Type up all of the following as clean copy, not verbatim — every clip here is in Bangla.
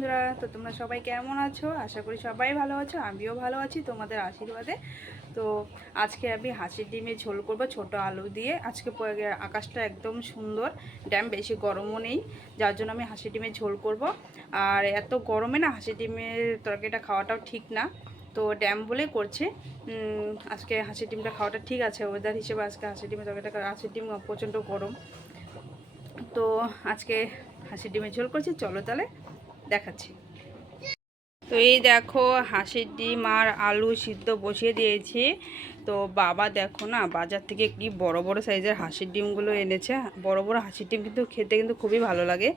বন্ধুরা, তো তোমরা সবাই কেমন আছো? আশা করি সবাই ভালো আছো, আমিও ভালো আছি তোমাদের আশীর্বাদে। তো আজকে আমি হাঁসের ডিমের ঝোল করবো ছোট আলু দিয়ে। আজকে আকাশটা একদম সুন্দর, ড্যাম বেশি গরমও নেই, যার জন্য আমি হাঁসের ডিমের ঝোল করব। আর এত গরমে না হাঁসের ডিমের তরকারিটা খাওয়াটাও ঠিক না, তো ড্যাম বলেই করছে। আজকে হাঁসের ডিমটা খাওয়াটা ঠিক আছে, ওয়েদার হিসেবে আজকে হাঁসের ডিমের তরকারিটা, হাঁসের ডিম প্রচণ্ড গরম। তো আজকে হাঁসের ডিমের ঝোল করছি, চলো তাহলে দেখাচ্ছি। তো এই দেখো হাঁসের ডিম আর আলু সিদ্ধ বসিয়ে দিয়েছি। তো বাবা দেখো না বাজার থেকে কি বড় বড় সাইজের হাঁসের ডিমগুলো এনেছে। বড় বড় হাঁসের ডিম কিন্তু খেতে কিন্তু খুবই ভালো লাগে।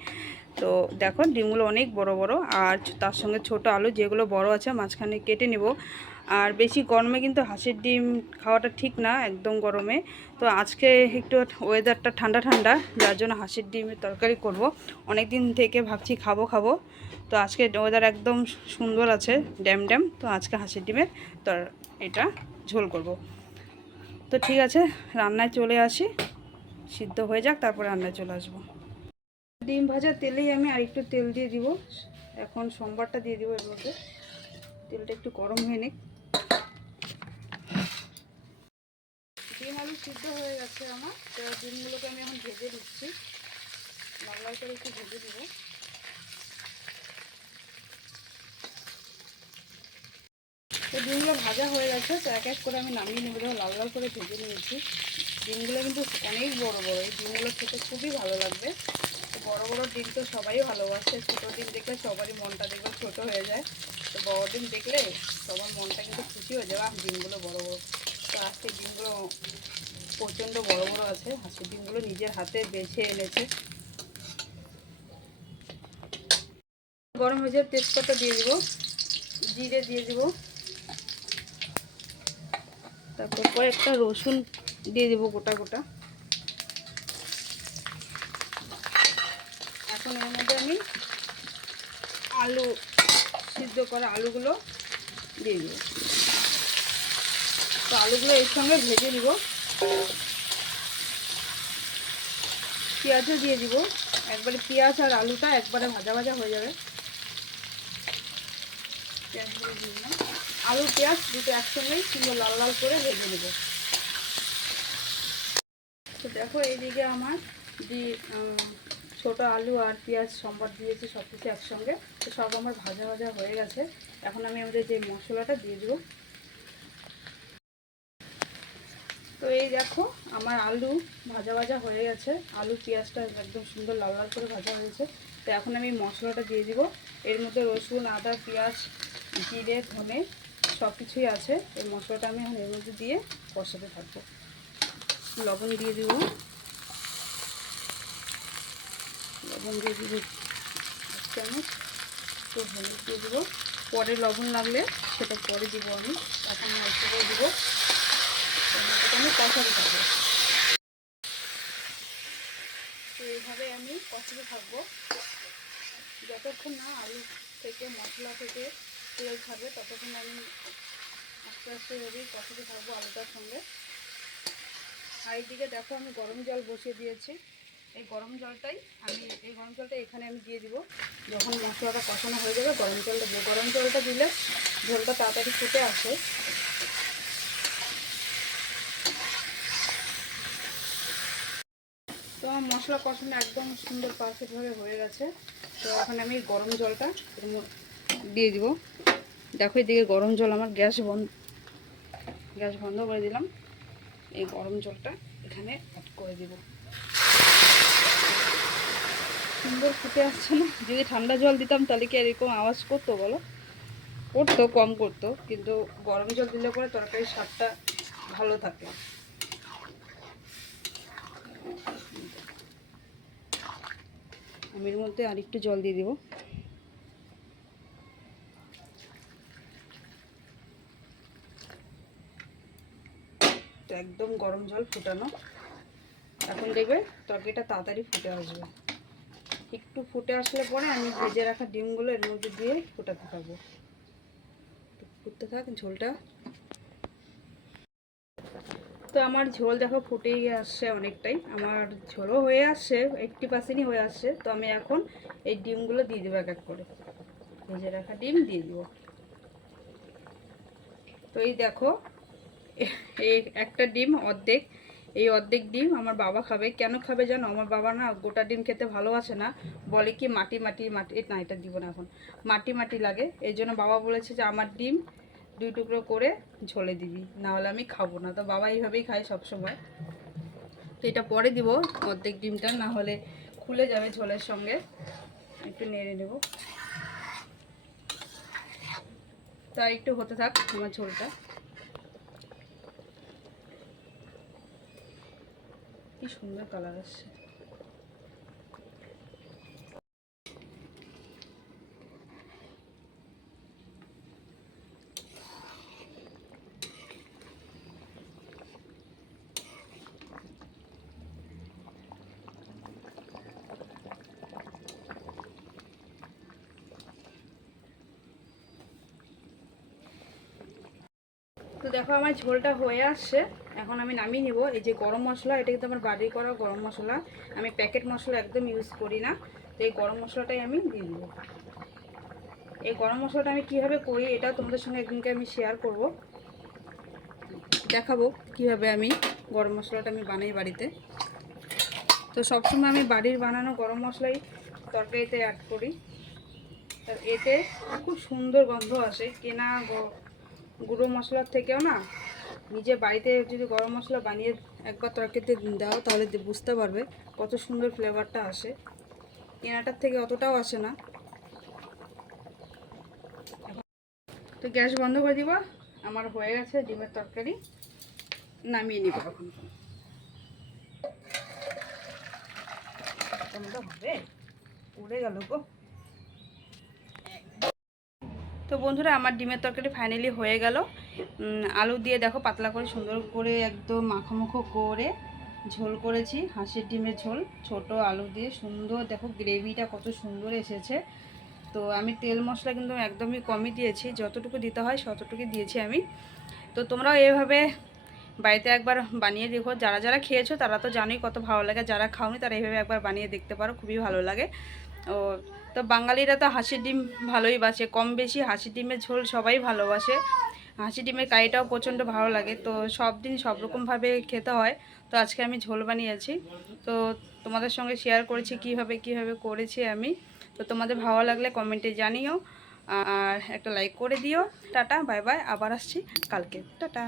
তো দেখো ডিমগুলো অনেক বড় বড়, আর তার সঙ্গে ছোট আলু যেগুলো বড় আছে মাঝখানে কেটে নিব। আর বেশি গরমে কিন্তু হাঁসের ডিম খাওয়াটা ঠিক না, একদম গরমে। তো আজকে একটু ওয়েদারটা ঠান্ডা ঠান্ডা, যার জন্য হাঁসের ডিমের তরকারি করব। অনেক দিন থেকে ভাবছি খাবো খাবো, তো আজকে ওয়েদার একদম সুন্দর আছে, ড্যাম ড্যাম। তো আজকে হাঁসের ডিমের এটা ঝোল করব। তো ঠিক আছে, রান্নায় চলে আসি, সিদ্ধ হয়ে যাক তারপর রান্নায় চলে আসবো। ডিম ভাজা তেলেই আমি আর একটু তেল দিয়ে দিব। এখন সোমবারটা দিয়ে দিব এর মধ্যে, তেলটা একটু গরম হয়ে নিক। ডিম আলু সিদ্ধ হয়ে গেছে আমার, তো ডিমগুলোকে আমি এখন ভেজে দিচ্ছি, লাল লাল করে একটু ভেজে দেবো। তো ডিমগুলো ভাজা হয়ে গেছে, তো এক এক করে আমি নামিয়ে নেবো। দেখো লাল লাল করে ভেজে নিয়েছি। ডিমগুলো কিন্তু অনেক বড় বড়, এই ডিমগুলো খেতে খুবই ভালো লাগবে। তো বড় বড় ডিম তো সবাই ভালোবাসে, ছোটো ডিম দেখলে সবারই মনটা দেখবে ছোটো হয়ে যায়। তো বড় ডিম দেখলে সবার মনটা কিন্তু খুশি হয়ে যাবে, আর ডিমগুলো বড় বড়। তো আজকে ডিমগুলো প্রচণ্ড বড় বড় আছে, হাঁসের ডিমগুলো নিজের হাতে বেছে এনেছে। গরম হয়ে যায়, তেজপাতা দিয়ে দিব, জিরে দিয়ে দিব, তারপর কয়েকটা রসুন দিয়ে দেবো গোটা গোটা। এখন এর মধ্যে আমি আলু সিদ্ধ করা আলুগুলো দিয়ে দেবো। তো আলুগুলো এর সঙ্গে ভেজে দিব, পেঁয়াজও দিয়ে দিব। একবারে পেঁয়াজ আর আলুটা একবারে ভাজা ভাজা হয়ে যাবে। পেঁয়াজগুলো দিয়ে দিলাম, আলু পেঁয়াজ দুটো একসঙ্গেই সুন্দর লাল লাল করে ভেজে নেব। তো দেখো এইদিকে আমার ছোটো আলু আর পেঁয়াজ সম্বার দিয়েছি, সব কিছু একসঙ্গে। তো সব আমার ভাজা ভাজা হয়ে গেছে। এখন আমি আমাদের যে মশলাটা দিয়ে দেবো। তো এই দেখো আমার আলু ভাজা ভাজা হয়ে গেছে, আলু পেঁয়াজটা একদম সুন্দর লাল লাল করে ভাজা হয়েছে। তো এখন আমি মশলাটা দিয়ে দিব। এর মধ্যে রসুন, আদা, পেঁয়াজ, জিরে, ধনে সব কিছুই আছে। এই মশলাটা আমি এখন এর মধ্যে দিয়ে কষাতে থাকবো। লবণ দিয়ে দিব, লবণ দিয়ে দিব 1 চামচ। তো হলুদ দিয়ে দেবো, পরে লবণ লাগলে সেটা পরে দিব আমি, এখন মশলাটা দেবো। আমি কষাতে থাকবো। তো এইভাবে আমি কষাতে থাকবো যতক্ষণ না আলু থেকে মশলা থেকে তেল ছাড়বে, ততক্ষণ আমি আস্তে আস্তে এভাবেই কষাতে থাকবো আলুটার সঙ্গে। আর এইদিকে দেখো আমি গরম জল বসিয়ে দিয়েছি। এই গরম জলটা এখানে আমি দিয়ে দিব। যখন মশলাটা কষানো হয়ে যাবে গরম জলটা দিয়ে, গরম জলটা দিলে ঝোলটা তাড়াতাড়ি ফুটে আসে। তো আমার মশলা কষানো একদম সুন্দর পারফেক্টভাবে হয়ে গেছে। তো এখন আমি গরম জলটা দিয়ে দিব। দেখো এদিকে গরম জল আমার গ্যাস বন্ধ করে দিলাম। এই গরম জলটা এখানে অ্যাড করে দিব। সুন্দর ফুটে আসছে না? যদি ঠান্ডা জল দিতাম তাহলে কি এরকম আওয়াজ করতো বলো? করতো, কম করতো, কিন্তু গরম জল দিলে পরে তরকারির স্বাদটা ভালো থাকে। আমি এর মধ্যে আরেকটু জল দিয়ে দিব। তো একদম গরম জল ফুটানো। এখন দেখবে তরকারিটা তাড়াতাড়ি ফুটে আসবে। একটু ফুটে আসলে পরে আমি ভেজে রাখা ডিমগুলো এর মধ্যে দিয়ে ফুটাতে থাকবো। ফুটতে থাক ঝোলটা। তো আমার ঝোল দেখো ফুটেই আসছে অনেকটাই, আমার ঝোলও হয়ে আসছে, 80% হয়ে আসছে। তো আমি এখন এই ডিমগুলো দিয়ে দেবো এক এক করে। ভেজে রাখা ডিম দিয়ে দিব। তো এই দেখো এই একটা ডিম অর্ধেক, এই অর্ধেক ডিম আমার বাবা খাবে। কেন খাবে জানো? আমার বাবা না গোটা ডিম খেতে ভালোবাসে না, বলে কি মাটি মাটি মাটি, না এটা দিব না এখন, মাটি মাটি লাগে। এই জন্য বাবা বলেছে যে আমার ডিম 2 টুকরো করে ঝোলে দিবি, না হলে আমি খাবো না। তো বাবা এইভাবেই খায় সবসময়। তো এটা পরে দিব অর্ধেক ডিমটা, না হলে খুলে যাবে ঝোলের সঙ্গে। একটু নেড়ে নেব, তা একটু হতে থাক আমার ঝোলটা। কি সুন্দর কালার আসছে। তো দেখো আমার ঝোলটা হয়ে আসছে, এখন আমি নামিয়ে নিব। এই যে গরম মশলা, এটা কিন্তু আমার বাড়ি করা গরম মশলা, আমি প্যাকেট মশলা একদম ইউজ করি না। তো এই গরম মশলাটাই আমি দিয়ে দিব। এই গরম মশলাটা আমি কীভাবে করি এটা তোমাদের সঙ্গে একদিনকে আমি শেয়ার করব, দেখাবো কিভাবে আমি গরম মশলাটা আমি বানাই বাড়িতে। তো সবসময় আমি বাড়ির বানানো গরম মশলাই তরকারিতে অ্যাড করি, আর এতে খুব সুন্দর গন্ধ আসে। কেনা গুঁড়ো মশলার থেকেও না, নিজে বাড়িতে যদি গরম মশলা বানিয়ে একবার তরকারিতে দাও তাহলে বুঝতে পারবে কত সুন্দর ফ্লেভারটা আসে। কেনাটার থেকে অতটাও আসে না। তো গ্যাস বন্ধ করে দিব, আমার হয়ে গেছে ডিমের তরকারি, নামিয়ে নিব এখন। হবে উড়ে গেল গো। তো বন্ধুরা আমার ডিমের তরকারি ফাইনালি হয়ে গেল। আলু দিয়ে দেখো পাতলা করে সুন্দর করে একদম মাখো করে ঝোল করেছি, হাঁসের ডিমের ঝোল। ছোট আলু দিয়ে সুন্দর, দেখো গ্রেভিটা কত সুন্দর এসেছে। তো আমি তেল মশলা কিন্তু একদমই কমই দিয়েছি, যতটুকু দিতে হয় ততটুকু দিয়েছি আমি। তো তোমরাও এভাবে বাড়িতে একবার বানিয়ে দেখো। যারা যারা খেয়েছো তারা তো জানোই কত ভালো লাগে, যারা খাওনি তারা এইভাবে একবার বানিয়ে দেখতে পারো, খুবই ভালো লাগে। ও তো বাঙালিরা তো হাঁসের ডিম ভালোই বাসে, কম বেশি হাঁসের ডিমের ঝোল সবাই ভালোবাসে। হাঁসের ডিমের কারিটাও প্রচণ্ড ভালো লাগে। তো সব দিন সব রকমভাবে খেতে হয়, তো আজকে আমি ঝোল বানিয়েছি। তো তোমাদের সঙ্গে শেয়ার করেছি কিভাবে করেছি আমি। তো তোমাদের ভালো লাগলে কমেন্টে জানিও, আর একটা লাইক করে দিও। টাটা বাই বাই, আবার আসছি কালকে, টাটা।